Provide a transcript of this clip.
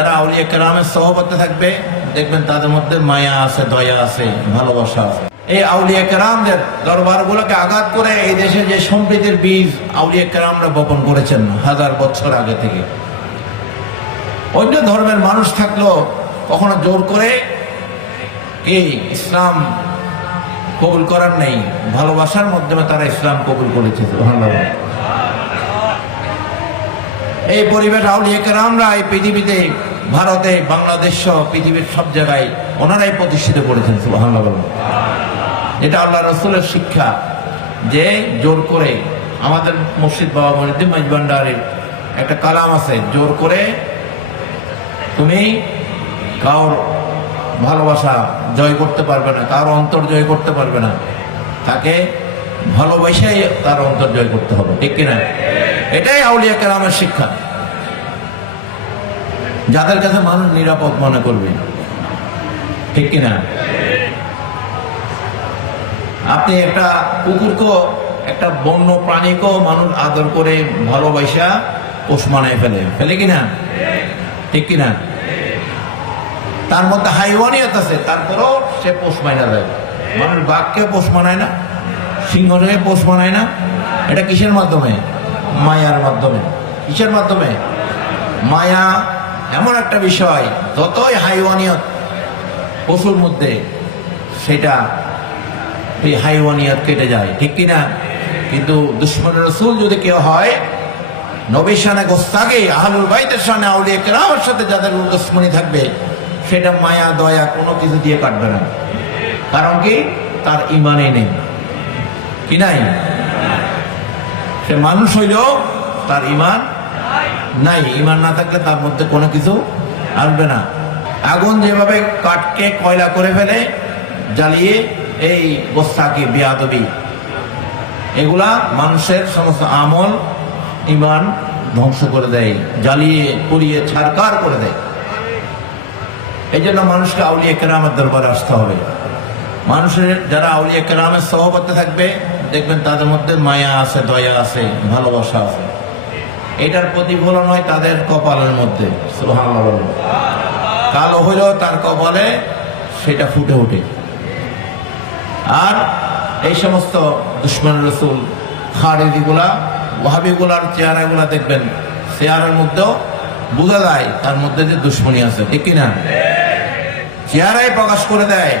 যারা আউলিয়া কেরামের সহবতে থাকবে দেখবেন তাদের মধ্যে মায়া আছে, দয়া আছে, ভালোবাসা আছে। এই আউলিয়া কেরামদের দরবারগুলোকে আঘাত করে এই দেশে যে সম্প্রীতির বীজ আউলিয়া কেরামরা বপন করেছেন হাজার বছর আগে থেকে। অন্য ধর্মের মানুষ থাকলেও কখনো জোর করে এই ইসলাম কবুল করার নেই, ভালোবাসার মাধ্যমে তারা ইসলাম কবুল করেছে। এই পরিবেশ আউলিয়া কেরামরা এই পৃথিবীতে, ভারতে, বাংলাদেশ সহ পৃথিবীর সব জায়গায় ওনারাই প্রতিষ্ঠিত করেছেন। সুবহানাল্লাহ। এটা আল্লাহ রসুলের শিক্ষা যে জোর করে, আমাদের মুর্শিদ বাবা মঈনুদ্দিন মাইজভান্ডারীর একটা কালাম আছে, জোর করে তুমি কারোর ভালোবাসা জয় করতে পারবে না, কারোর অন্তর জয় করতে পারবে না, তাকে ভালোবাসাই তার অন্তর জয় করতে হবে, ঠিক কিনা? এটাই আউলিয়া কেরামের শিক্ষা, যাদের কাছে মানুষ নিরাপদ মনে করবে, ঠিক কিনা? আপনি একটা কুকুরকেও, একটা বন্য প্রাণীকেও মানুষ আদর করে ভালোবাসা পোষ মানায় ফেলে কিনা, ঠিক কিনা? তার মধ্যে হাইওয়ানিয়ত আছে, তারপরেও সে পোষ মানা যায়। মানুষ বাঘকে পোষ মানায় না, সিংহকে পোষ মানায় না। এটা কিসের মাধ্যমে? মায়ার মাধ্যমে। কিসের মাধ্যমে? মায়া এমন একটা বিষয়, যতই হাইওয়ানিয়ত পশুর মধ্যে, সেটা এই হাইওয়ানিয়ত কেটে যায়, ঠিক কিনা? কিন্তু দুশমন রাসূল যদি কেউ হয়, নবীর শানে গোস্তাকে, আহলুল বাইতের শানে, আউলিয়া কেরামের সাথে যাদের দুশমনী থাকবে, সেটা মায়া দয়া কোনো কিছু দিয়ে কাটবে না। কারণ কি? তার ইমানই নেই, কি নাই? সে মানুষ হইলেও তার ইমান নাই। ইমান না থাকলে তার মধ্যে কোনো কিছু আসবে না। আগুন যেভাবে কাঠকে কয়লা করে ফেলে, জ্বালিয়ে, এই গোস্তাকি, বেয়াদবি, এগুলা মানুষের সমস্ত আমল, ইমান ধ্বংস করে দেয়, জ্বালিয়ে পুড়িয়ে ছারকার করে দেয়। এই জন্য মানুষকে আউলিয়া কেরামের দরবারে আসতে হবে। মানুষের যারা আউলিয়া কেরামের সহবতে থাকবে দেখবেন তাদের মধ্যে মায়া আছে, দয়া আছে, ভালোবাসা আছে। এটার প্রতিফলন হয় তাদের কপালের মধ্যে। সুবহানাল্লাহ। কালো হইলেও তার কপালে সেটা ফুটে ওঠে। আর এই সমস্ত দুশমন রাসূল, খারেজিগুলা, ওয়াহাবিগুলার চেহারাগুলা দেখবেন, চেহারার মধ্যেও বোঝা যায় তার মধ্যে যে দুশমনী আছে, ঠিক কিনা? চেহারাই প্রকাশ করে দেয়।